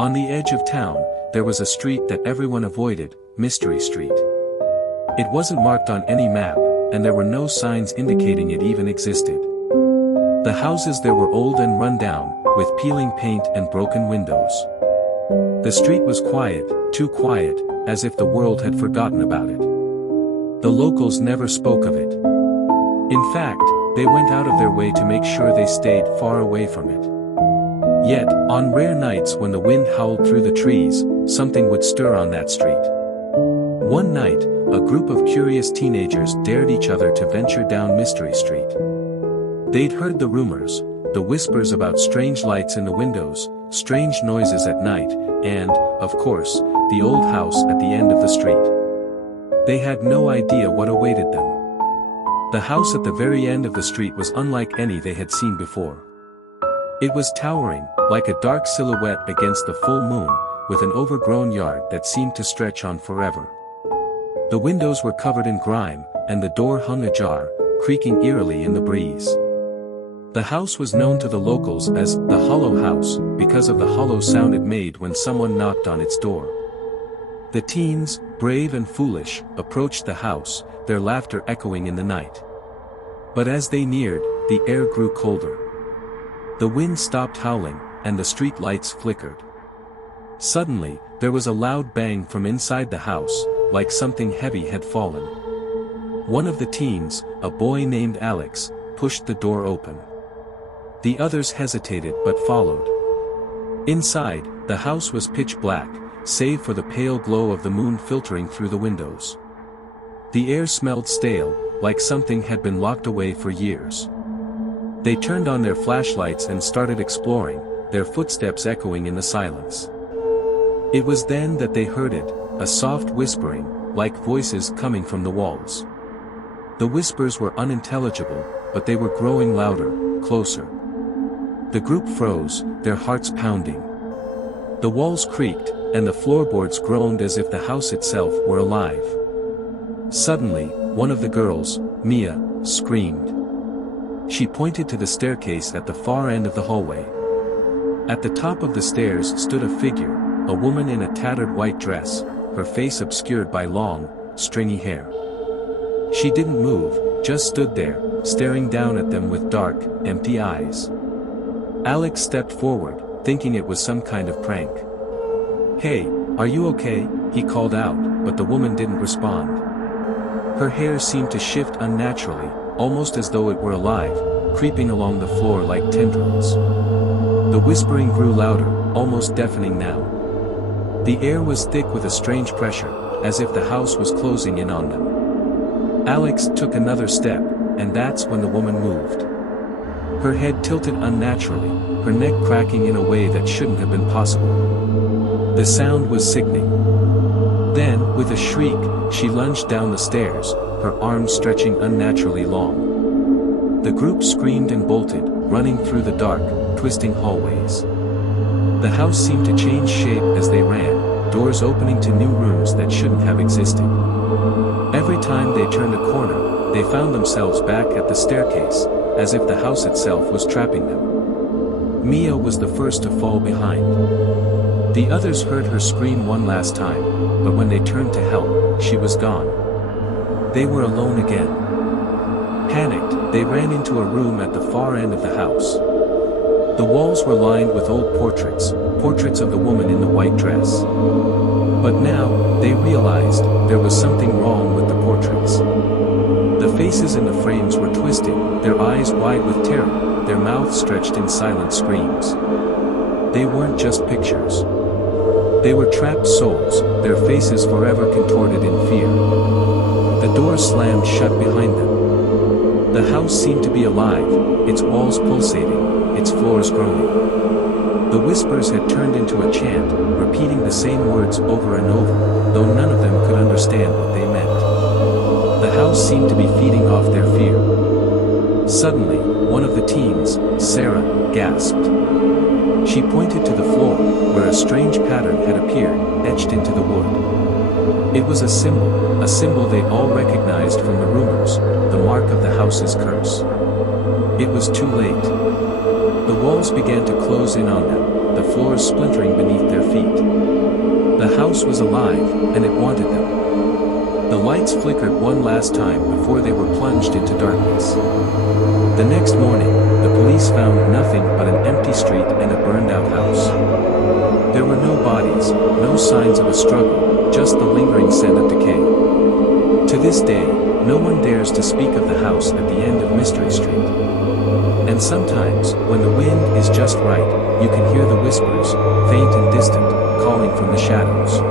On the edge of town, there was a street that everyone avoided, Mystery Street. It wasn't marked on any map, and there were no signs indicating it even existed. The houses there were old and run down, with peeling paint and broken windows. The street was quiet, too quiet, as if the world had forgotten about it. The locals never spoke of it. In fact, they went out of their way to make sure they stayed far away from it. Yet, on rare nights when the wind howled through the trees, something would stir on that street. One night, a group of curious teenagers dared each other to venture down Mystery Street. They'd heard the rumors, the whispers about strange lights in the windows, strange noises at night, and, of course, the old house at the end of the street. They had no idea what awaited them. The house at the very end of the street was unlike any they had seen before. It was towering, like a dark silhouette against the full moon, with an overgrown yard that seemed to stretch on forever. The windows were covered in grime, and the door hung ajar, creaking eerily in the breeze. The house was known to the locals as the Hollow House, because of the hollow sound it made when someone knocked on its door. The teens, brave and foolish, approached the house, their laughter echoing in the night. But as they neared, the air grew colder. The wind stopped howling, and the street lights flickered. Suddenly, there was a loud bang from inside the house, like something heavy had fallen. One of the teens, a boy named Alex, pushed the door open. The others hesitated but followed. Inside, the house was pitch black, save for the pale glow of the moon filtering through the windows. The air smelled stale, like something had been locked away for years. They turned on their flashlights and started exploring, their footsteps echoing in the silence. It was then that they heard it, a soft whispering, like voices coming from the walls. The whispers were unintelligible, but they were growing louder, closer. The group froze, their hearts pounding. The walls creaked, and the floorboards groaned as if the house itself were alive. Suddenly, one of the girls, Mia, screamed. She pointed to the staircase at the far end of the hallway. At the top of the stairs stood a figure, a woman in a tattered white dress, her face obscured by long, stringy hair. She didn't move, just stood there, staring down at them with dark, empty eyes. Alex stepped forward, thinking it was some kind of prank. "Hey, are you okay?" he called out, but the woman didn't respond. Her hair seemed to shift unnaturally, almost as though it were alive, creeping along the floor like tendrils. The whispering grew louder, almost deafening now. The air was thick with a strange pressure, as if the house was closing in on them. Alex took another step, and that's when the woman moved. Her head tilted unnaturally, her neck cracking in a way that shouldn't have been possible. The sound was sickening. Then, with a shriek, she lunged down the stairs, her arms stretching unnaturally long. The group screamed and bolted, running through the dark, twisting hallways. The house seemed to change shape as they ran, doors opening to new rooms that shouldn't have existed. Every time they turned a corner, they found themselves back at the staircase, as if the house itself was trapping them. Mia was the first to fall behind. The others heard her scream one last time, but when they turned to help, she was gone. They were alone again. Panicked, they ran into a room at the far end of the house. The walls were lined with old portraits, portraits of the woman in the white dress. But now, they realized, there was something wrong with the portraits. The faces in the frames were twisted, their eyes wide with terror, their mouths stretched in silent screams. They weren't just pictures. They were trapped souls, their faces forever contorted in fear. The door slammed shut behind them. The house seemed to be alive, its walls pulsating, its floors groaning. The whispers had turned into a chant, repeating the same words over and over, though none of them could understand what they meant. The house seemed to be feeding off their fear. Suddenly, one of the teens, Sarah, gasped. She pointed to the floor, where a strange pattern had appeared, etched into the wood. It was a symbol they all recognized from the rumors, the mark of the house's curse. It was too late. The walls began to close in on them, the floors splintering beneath their feet. The house was alive, and it wanted them. The lights flickered one last time before they were plunged into darkness. The next morning, the police found nothing but an empty street and a burned-out house. There were no bodies, no signs of a struggle, just the lingering scent of decay. To this day, no one dares to speak of the house at the end of Mystery Street. And sometimes, when the wind is just right, you can hear the whispers, faint and distant, calling from the shadows.